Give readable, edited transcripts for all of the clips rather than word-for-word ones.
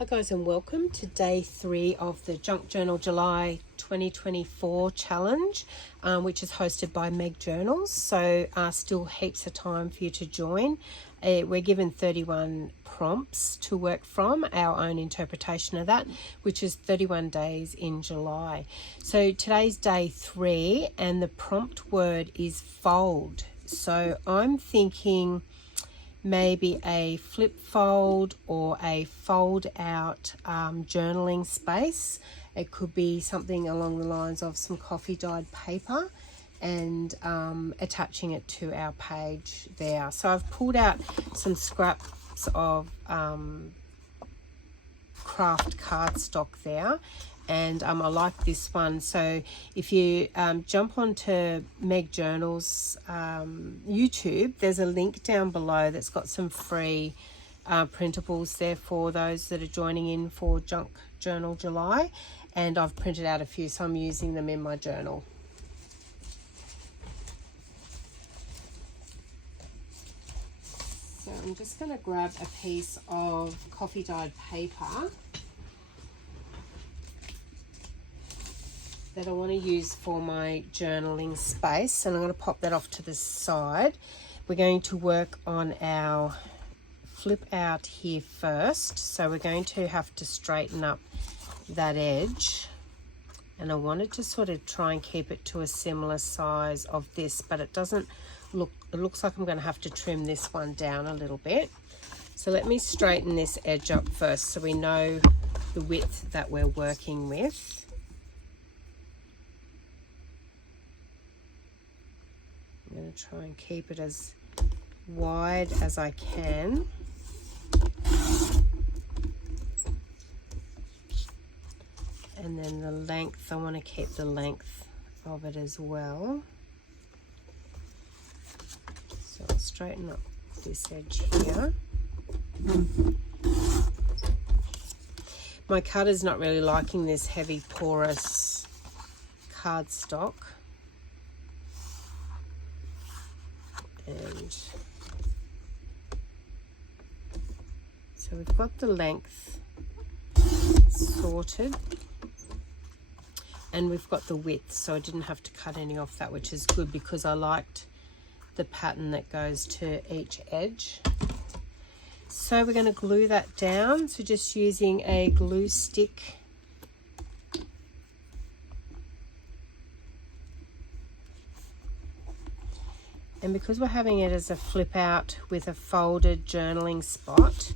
Hi guys, and welcome to day 3 of the Junk Journal July 2024 challenge, which is hosted by Meg Journals. So still heaps of time for you to join. We're given 31 prompts to work from, our own interpretation of that, which is 31 days in July. So today's day 3 and the prompt word is fold. So I'm thinking maybe a flip fold or a fold out journaling space. It could be something along the lines of some coffee dyed paper and attaching it to our page there. So I've pulled out some scraps of craft cardstock there, and I like this one. So if you jump onto Meg Journals YouTube, there's a link down below that's got some free printables there for those that are joining in for Junk Journal July, and I've printed out a few, so I'm using them in my journal. So I'm just going to grab a piece of coffee dyed paper that I want to use for my journaling space, and I'm going to pop that off to the side. We're going to work on our flip out here first, so we're going to have to straighten up that edge, and I wanted to sort of try and keep it to a similar size of this, but it doesn't look, it looks like I'm going to have to trim this one down a little bit. So let me straighten this edge up first so we know the width that we're working with. I'm going to try and keep it as wide as I can. And then the length, I want to keep the length of it as well. So I'll straighten up this edge here. My cutter's not really liking this heavy porous cardstock. And so we've got the length sorted, and we've got the width, so I didn't have to cut any off that, which is good because I liked the pattern that goes to each edge. So we're going to glue that down, so just using a glue stick. And because we're having it as a flip out with a folded journaling spot,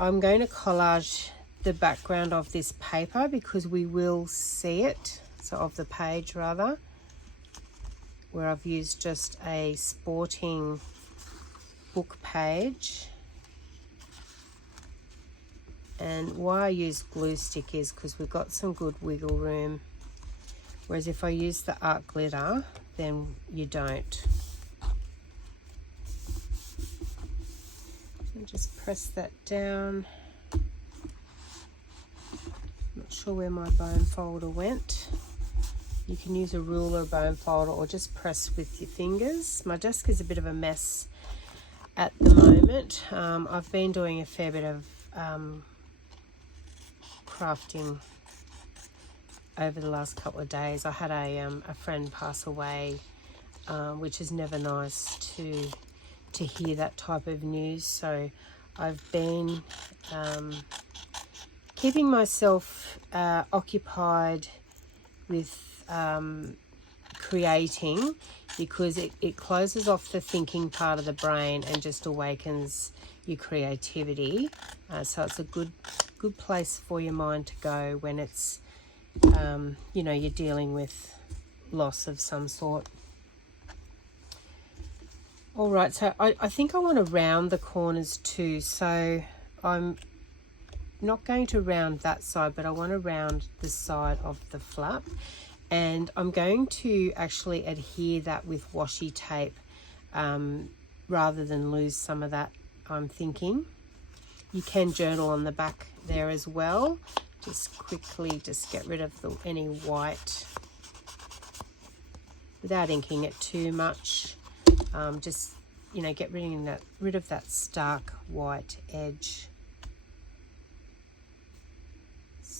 I'm going to collage the background of this paper because we will see it, so of the page rather, where I've used just a sporting book page. And why I use glue stick is because we've got some good wiggle room, whereas if I use the art glitter, then you don't. So just press that down. Not sure where my bone folder went. You can use a ruler, bone folder, or just press with your fingers. My desk is a bit of a mess at the moment. I've been doing a fair bit of crafting over the last couple of days. I had a friend pass away, which is never nice to hear that type of news. So I've been keeping myself occupied with creating, because it closes off the thinking part of the brain and just awakens your creativity. So it's a good place for your mind to go when it's you know, you're dealing with loss of some sort. All right, so I think I want to round the corners too. So I'm not going to round that side, but I want to round the side of the flap. And I'm going to actually adhere that with washi tape rather than lose some of that, I'm thinking. You can journal on the back there as well. Just quickly just get rid of any white without inking it too much. Just, you know, get rid of that stark white edge.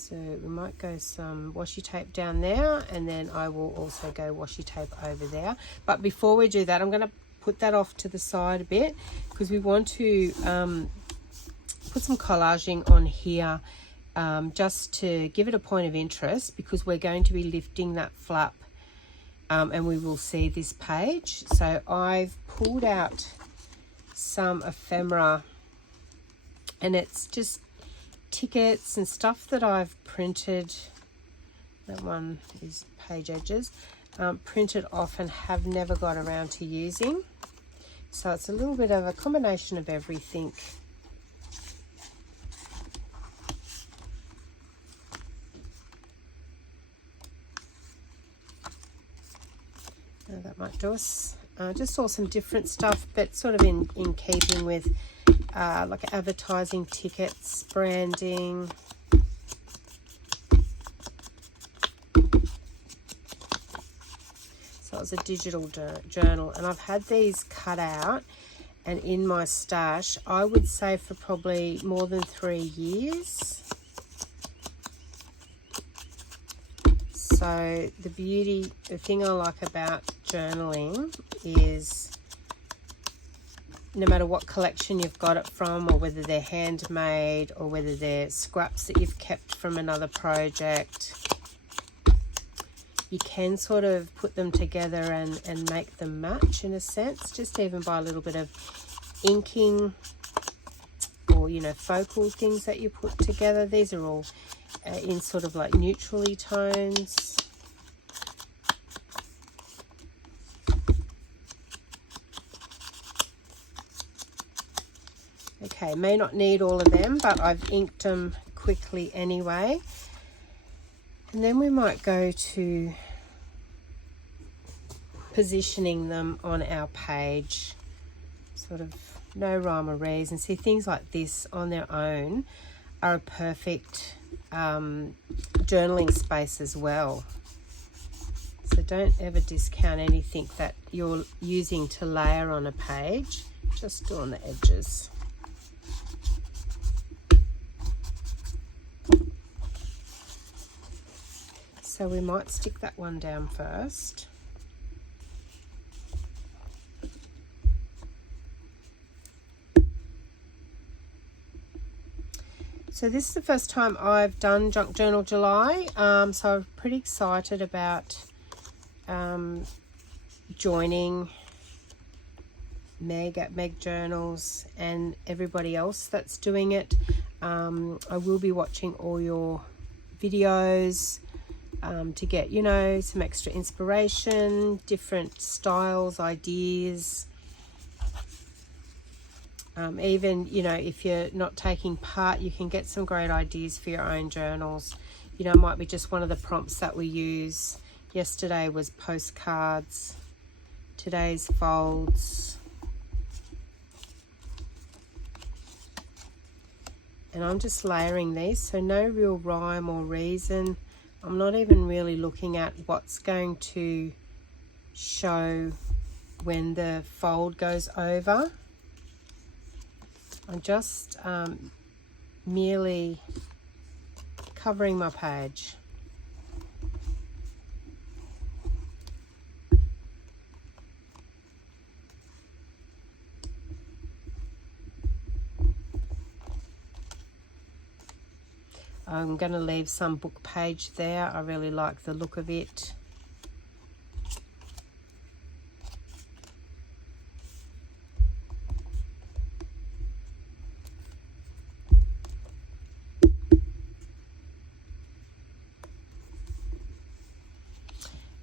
So we might go some washi tape down there, and then I will also go washi tape over there. But before we do that, I'm going to put that off to the side a bit, because we want to put some collaging on here, just to give it a point of interest, because we're going to be lifting that flap, and we will see this page. So I've pulled out some ephemera, and it's just tickets and stuff that I've printed. That one is page edges, printed off and have never got around to using. So it's a little bit of a combination of everything. Now that might do us. Just saw some different stuff, but sort of in keeping with like advertising tickets, branding. So it was a digital journal, and I've had these cut out and in my stash, I would say, for probably more than 3 years. So the thing I like about journaling is, no matter what collection you've got it from, or whether they're handmade, or whether they're scraps that you've kept from another project, you can sort of put them together and make them match in a sense, just even by a little bit of inking, or, you know, focal things that you put together. These are all in sort of like neutrally tones. Okay, may not need all of them, but I've inked them quickly anyway. And then we might go to positioning them on our page, sort of no rhyme or reason. See, things like this on their own are a perfect journaling space as well. So don't ever discount anything that you're using to layer on a page. Just do on the edges. So we might stick that one down first. So this is the first time I've done Junk Journal July, so I'm pretty excited about joining Meg at Meg Journals and everybody else that's doing it. I will be watching all your videos to get, you know, some extra inspiration, different styles, ideas. Even, you know, if you're not taking part, you can get some great ideas for your own journals. You know, it might be just one of the prompts that we use. Yesterday was postcards, today's folds. And I'm just layering these, so no real rhyme or reason. I'm not even really looking at what's going to show when the fold goes over. I'm just merely covering my page. I'm going to leave some book page there. I really like the look of it.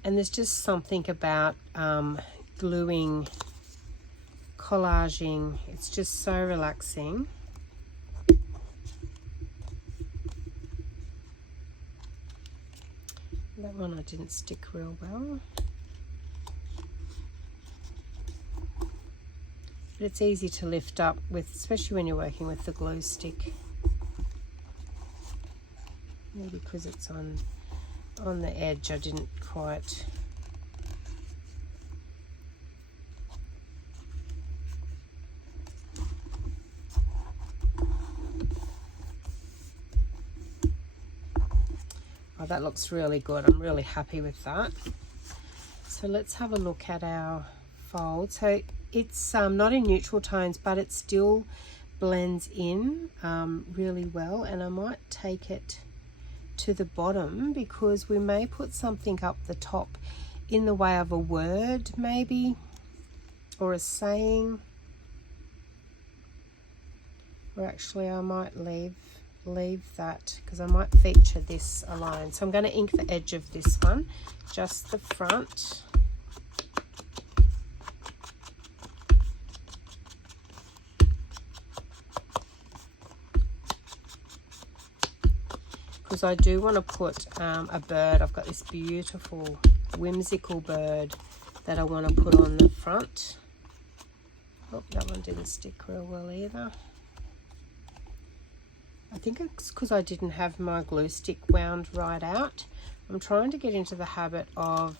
And there's just something about gluing, collaging. It's just so relaxing. That one I didn't stick real well. But it's easy to lift up with, especially when you're working with the glue stick. Maybe because it's on the edge, I didn't quite. Oh, that looks really good. I'm really happy with that. So let's have a look at our fold. So it's not in neutral tones, but it still blends in really well. And I might take it to the bottom because we may put something up the top in the way of a word maybe, or a saying. Or actually I might leave that because I might feature this alone. So I'm going to ink the edge of this one, just the front. Because I do want to put a bird. I've got this beautiful whimsical bird that I want to put on the front. Oh, that one didn't stick real well either. I think it's because I didn't have my glue stick wound right out. I'm trying to get into the habit of,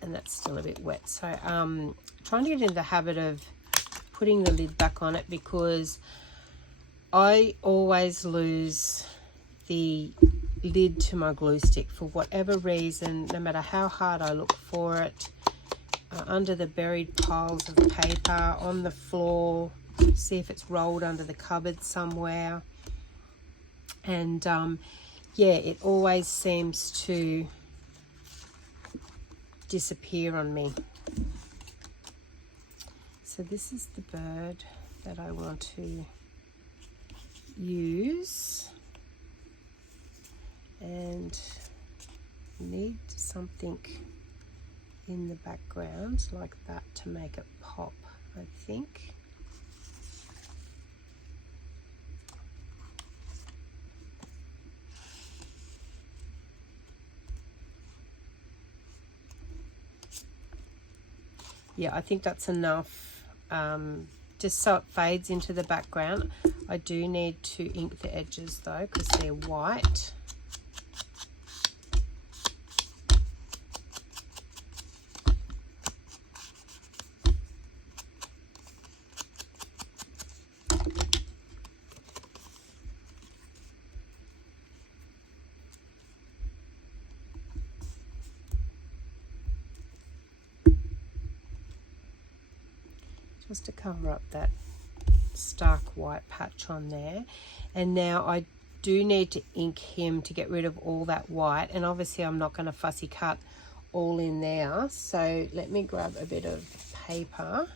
and that's still a bit wet, so trying to get into the habit of putting the lid back on it, because I always lose the lid to my glue stick for whatever reason, no matter how hard I look for it, under the buried piles of paper, on the floor, see if it's rolled under the cupboard somewhere. And yeah, it always seems to disappear on me. So this is the bird that I want to use, and need something in the background like that to make it pop, I think. Yeah, I think that's enough, just so it fades into the background. I do need to ink the edges though, because they're white. Just to cover up that stark white patch on there. And now I do need to ink him to get rid of all that white, and obviously I'm not going to fussy cut all in there, so let me grab a bit of paper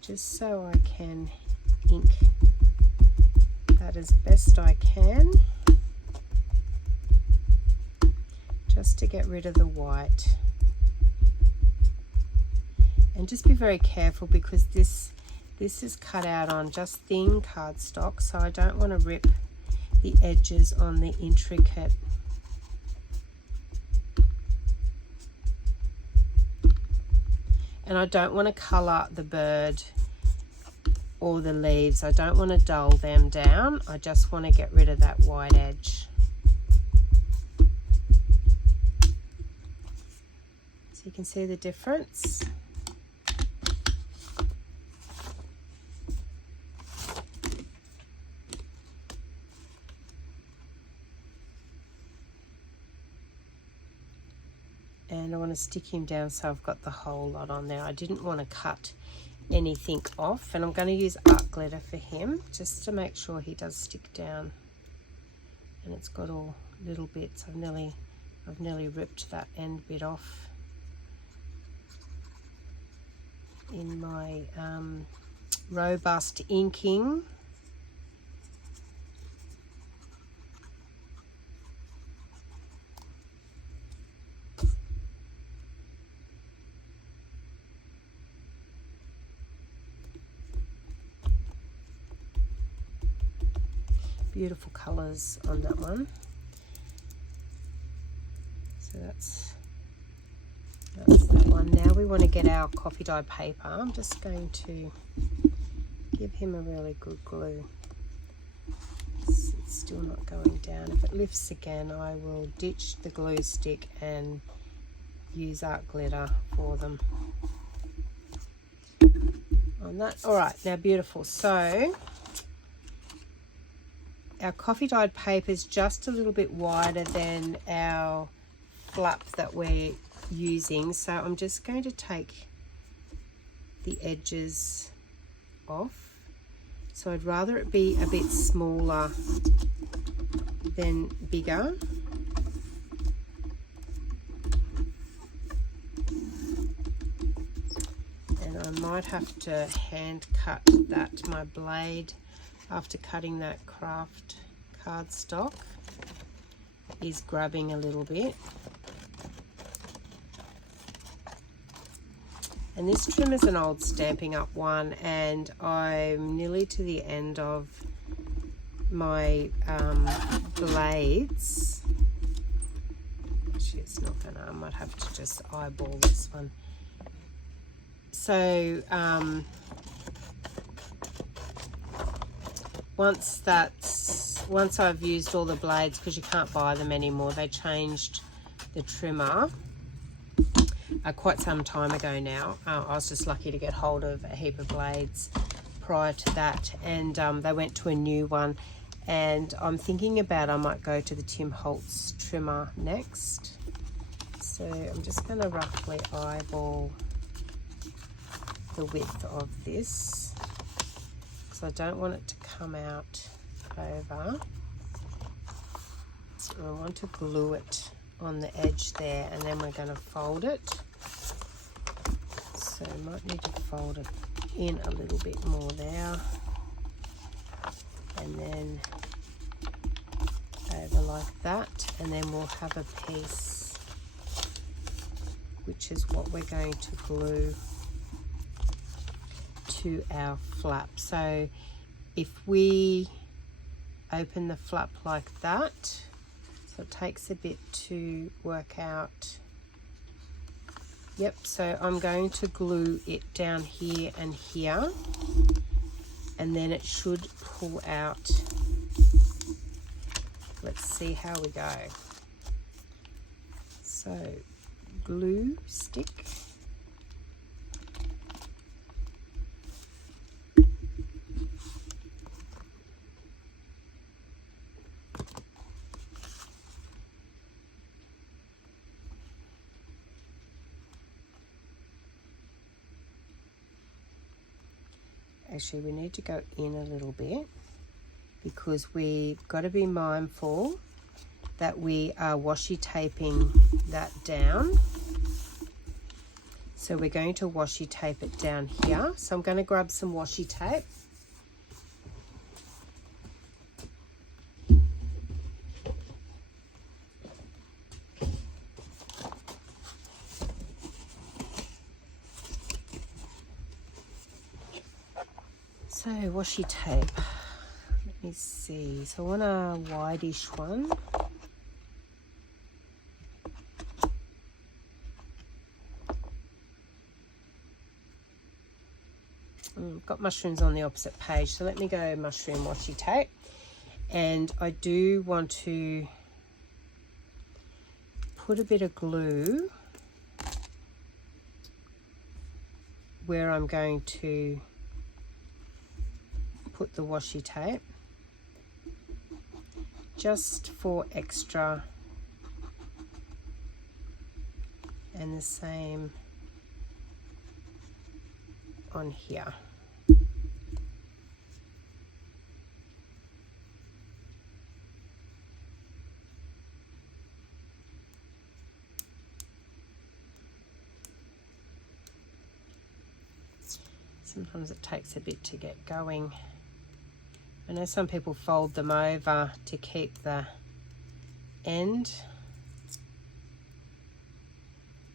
just so I can ink that as best I can, just to get rid of the white. And just be very careful, because this is cut out on just thin cardstock, so I don't want to rip the edges on the intricate. And I don't want to colour the bird or the leaves. I don't want to dull them down. I just want to get rid of that white edge. So you can see the difference. And I want to stick him down so I've got the whole lot on there. I didn't want to cut anything off, and I'm going to use art glitter for him just to make sure he does stick down. And it's got all little bits. I've nearly ripped that end bit off in my robust inking. Beautiful colours on that one. So that's that one. Now we want to get our coffee dye paper. I'm just going to give him a really good glue. It's still not going down. If it lifts again, I will ditch the glue stick and use art glitter for them on that. All right, now beautiful. So our coffee dyed paper is just a little bit wider than our flap that we're using, so I'm just going to take the edges off. So I'd rather it be a bit smaller than bigger. And I might have to hand cut that. My blade, after cutting that craft cardstock, is grabbing a little bit. And this trim is an old Stampin' Up one, and I'm nearly to the end of my blades. Actually, it's not gonna, I might have to just eyeball this one. So once I've used all the blades, because you can't buy them anymore, they changed the trimmer quite some time ago now. I was just lucky to get hold of a heap of blades prior to that, and they went to a new one, and I'm thinking about I might go to the Tim Holtz trimmer next. So I'm just going to roughly eyeball the width of this, because I don't want it to come out over. I want to glue it on the edge there, and then we're going to fold it. So I might need to fold it in a little bit more there, and then over like that, and then we'll have a piece which is what we're going to glue to our flap. So if we open the flap like that, so it takes a bit to work out. Yep, so I'm going to glue it down here and here, and then it should pull out. Let's see how we go. So glue stick. Actually, we need to go in a little bit, because we've got to be mindful that we are washi taping that down. So we're going to washi tape it down here. So I'm going to grab some washi tape. So washi tape, let me see, so I want a wideish one. I've got mushrooms on the opposite page, so let me go mushroom washi tape. And I do want to put a bit of glue where I'm going to put the washi tape, just for extra, and the same on here. Sometimes it takes a bit to get going. I know some people fold them over to keep the end.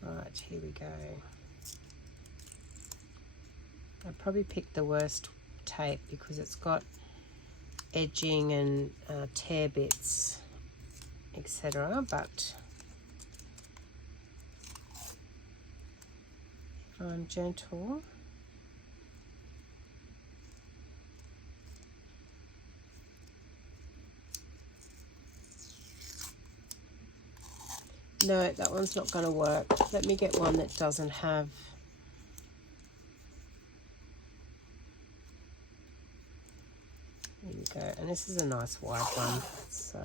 Right, here we go. I probably picked the worst tape because it's got edging and tear bits, etc. But if I'm gentle, no, that one's not going to work. Let me get one that doesn't have. There you go. And this is a nice wide one. So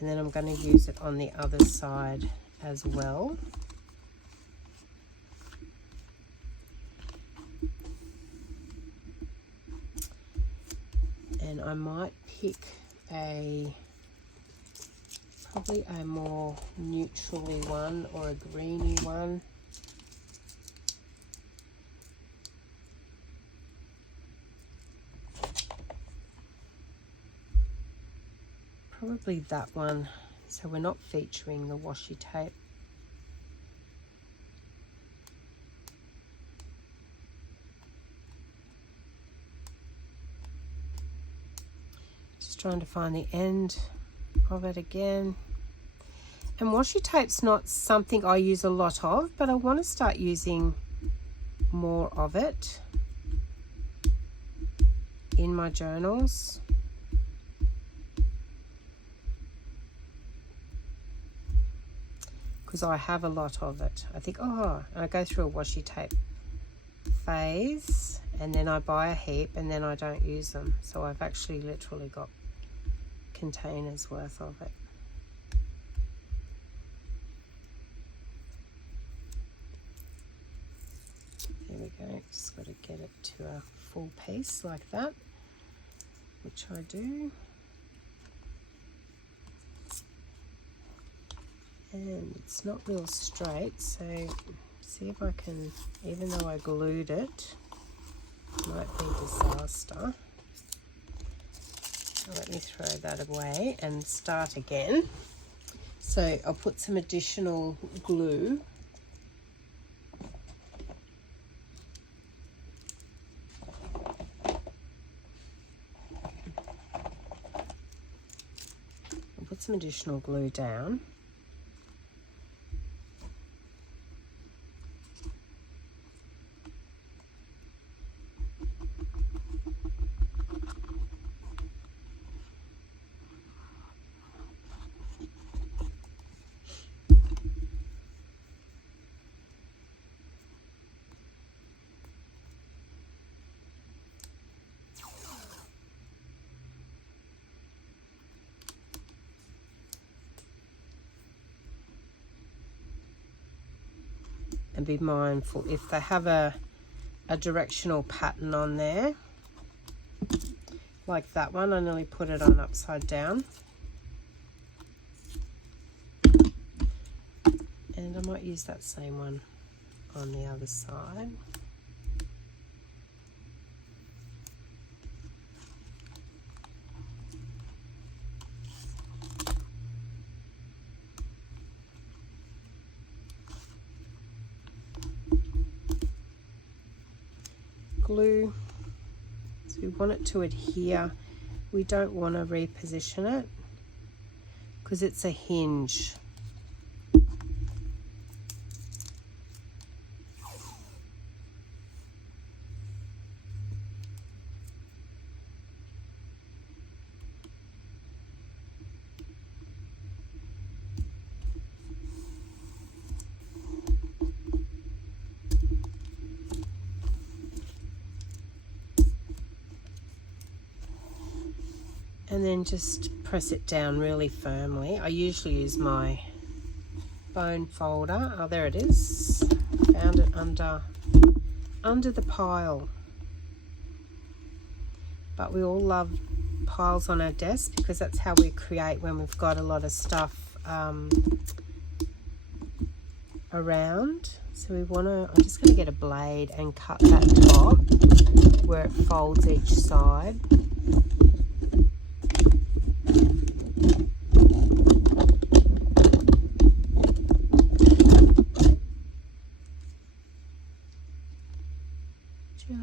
and then I'm going to use it on the other side as well. And I might pick probably a more neutrally one or a greeny one. Probably that one, so we're not featuring the washi tape. Just trying to find the end of it again. And washi tape's not something I use a lot of, but I want to start using more of it in my journals. Because I have a lot of it. I think, oh, I go through a washi tape phase and then I buy a heap and then I don't use them. So I've actually literally got containers worth of it. There we go, just got to get it to a full piece like that, which I do. And it's not real straight, so see if I can, even though I glued it, might be a disaster. So let me throw that away and start again. So I'll put some additional glue. I'll put some additional glue down. And be mindful if they have a directional pattern on there, like that one, I nearly put it on upside down. And I might use that same one on the other side. Glue, so we want it to adhere. We don't want to reposition it because it's a hinge. And then just press it down really firmly. I usually use my bone folder. Oh, there it is. Found it under the pile. But we all love piles on our desk because that's how we create when we've got a lot of stuff around. So we want to, I'm just going to get a blade and cut that top where it folds each side.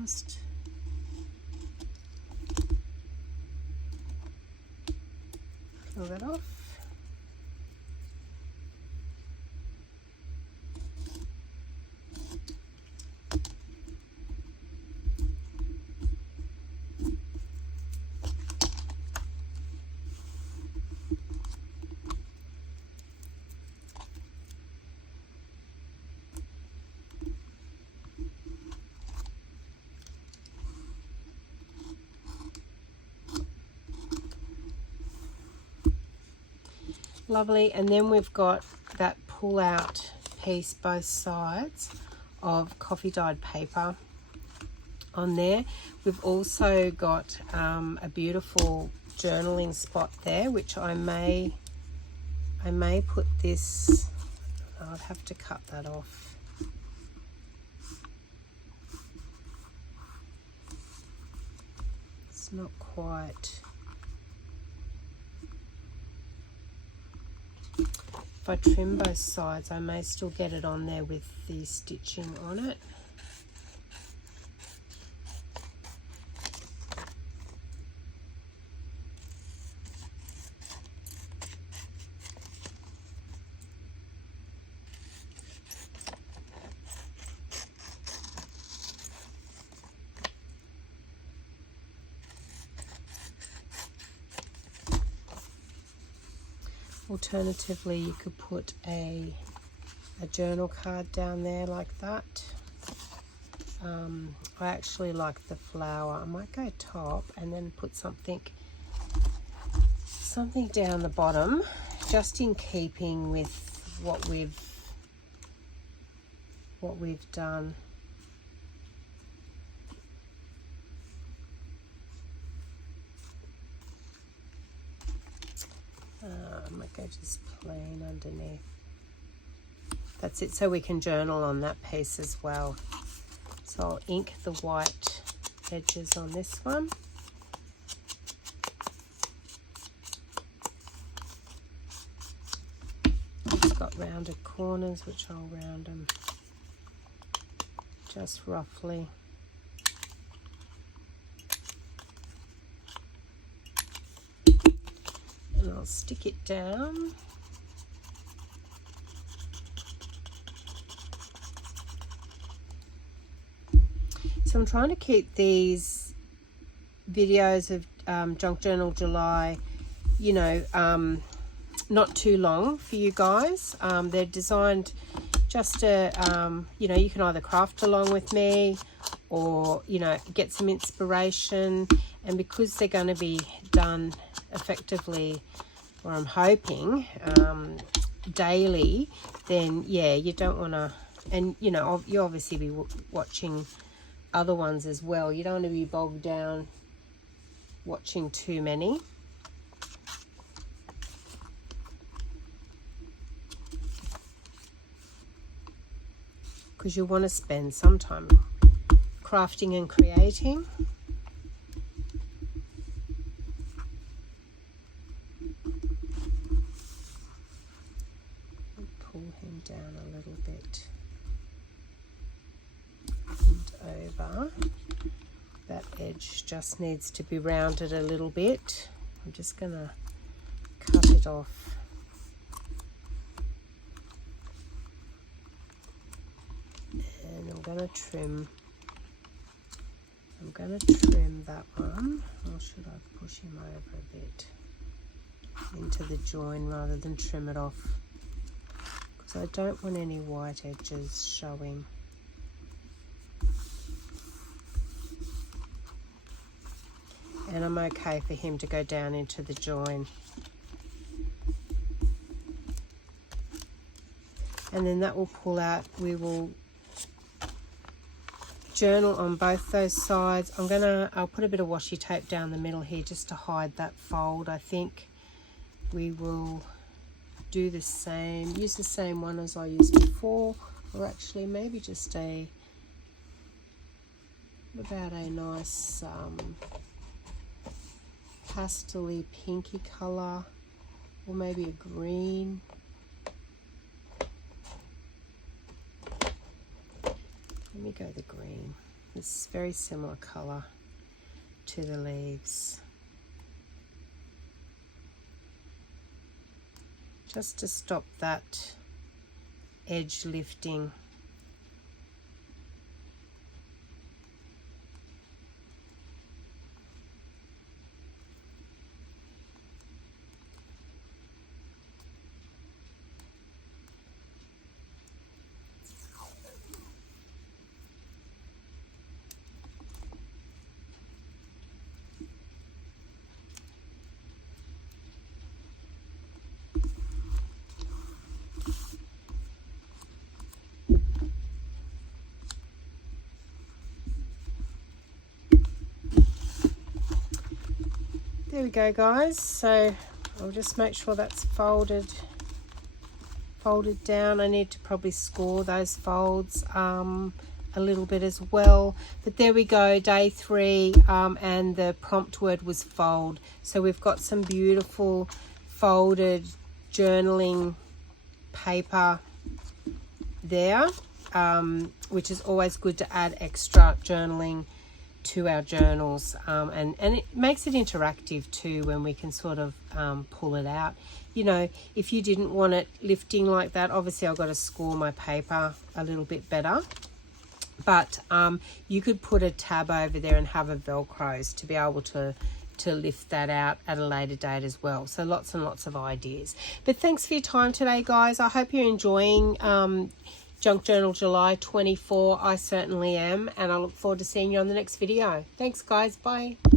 Just peel that off. Lovely. And then we've got that pull out piece both sides of coffee dyed paper on there. We've also got a beautiful journaling spot there, which I may put this, I'd have to cut that off. It's not quite. If I trim both sides, I may still get it on there with the stitching on it. Alternatively, you could put a journal card down there like that. I actually like the flower. I might go top and then put something down the bottom, just in keeping with what we've done. I might go just plain underneath. That's it, so we can journal on that piece as well. So I'll ink the white edges on this one. It's got rounded corners, which I'll round them just roughly. And I'll stick it down. So I'm trying to keep these videos of Junk Journal July, you know, not too long for you guys. They're designed just to, you know, you can either craft along with me or, you know, get some inspiration. And because they're going to be done effectively, or I'm hoping, daily, then yeah, you don't want to, and you know, you obviously be watching other ones as well. You don't want to be bogged down watching too many. Because you want to spend some time crafting and creating. Pull him down a little bit and over. That edge just needs to be rounded a little bit. I'm just going to cut it off. And I'm going to trim. I'm going to trim that one. Or should I push him over a bit into the join rather than trim it off? Because I don't want any white edges showing. And I'm okay for him to go down into the join. And then that will pull out. We will journal on both those sides. I'll put a bit of washi tape down the middle here just to hide that fold. I think we will do the same, use the same one as I used before, or actually maybe just about a nice pastel-y pinky colour, or maybe a green. Let me go the green. It's very similar colour to the leaves. Just to stop that edge lifting. there we go, guys. So I'll just make sure that's folded down. I need to probably score those folds a little bit as well, but there we go, day 3, and the prompt word was fold. So we've got some beautiful folded journaling paper there, which is always good to add extra journaling to our journals, and it makes it interactive too when we can sort of pull it out. You know, if you didn't want it lifting like that, obviously I've got to score my paper a little bit better, but you could put a tab over there and have a velcros to be able to lift that out at a later date as well. So lots and lots of ideas. But thanks for your time today, guys. I hope you're enjoying Junk Journal July 24. I certainly am, and I look forward to seeing you on the next video. Thanks, guys. Bye.